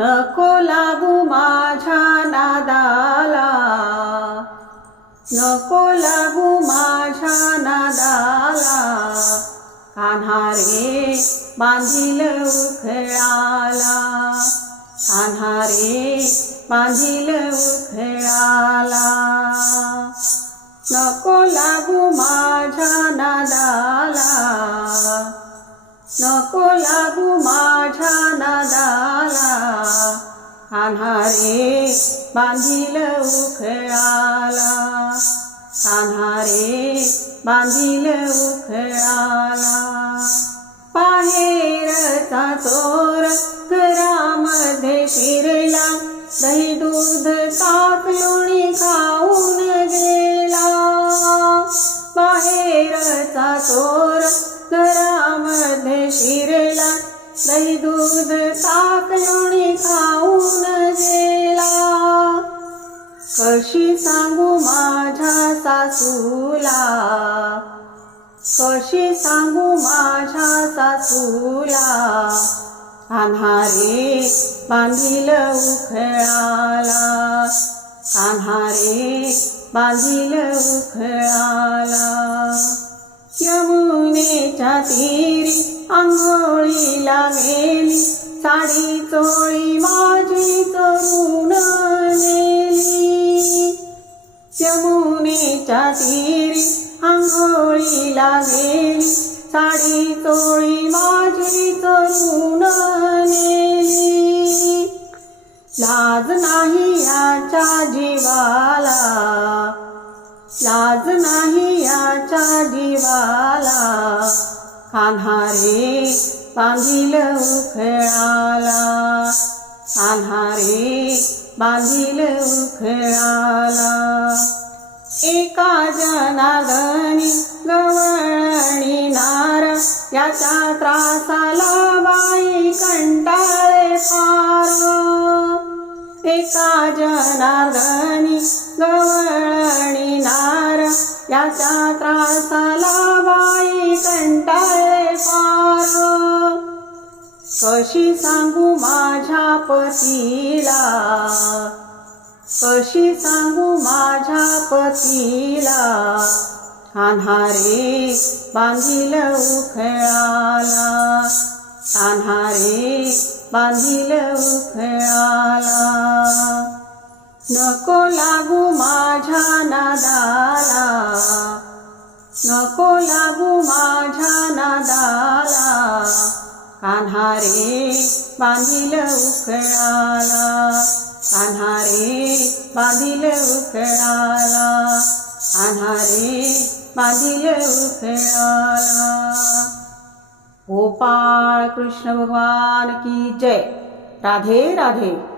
नको लागू माझ्या नादाला. नको लागू माझ्या नादाला. कान्हारे बांधील उखळाला. कान्हारे बांधील उखळाला. नको लागू माझ्या नादा अन्हारे रे बांधील उखळाला. कान्हा रे बांधील उखळाला. पाहेरचा चोर घरामध्ये शिरला. दही दूध ताक लोणी खाऊन गेला. बाहेरचा चोर घरामध्ये शिरला. दही दूध ताक लोणी खाऊन गेला. कशी सांगू माझ्या सासूला? कशी सांगू माझ्या सासूला? कान्हारे बांधील उखळाला. कान्हारे बांधील उखळाला. यमुनेच्या तीरी आंघोळीला गेली साडी चोळी माझी चोरून नेली यमुनेच्या तीरी आंघोळीला गेली साडी चोळी माझी चोरून नेली लाज नाही याच्या जीवाला लाज नाही याच्या जीवाला. कान्हारे बांधील उखळाला. कान्हारे बांधील उखळाला. एका जनादनी गवळणी नार याच्या त्रासाला एका गवळणी नार? याच्या त्रासाला बाई कंटाळे पार कशी सांगू माझ्या पतीला? कशी सांगू माझ्या पतीला? कान्हारे बांधिल उखळाला. कान्हारे बांधील उखळाला नको लागू माझ्या नादाला. नको लागू माझ्या नादाला. कान्हारे बांधील उखळाला कान्हारे बांधील उखळाला कान्हारे बांधील उखळाला गोपाळ कृष्ण भगवान की जय। राधे राधे।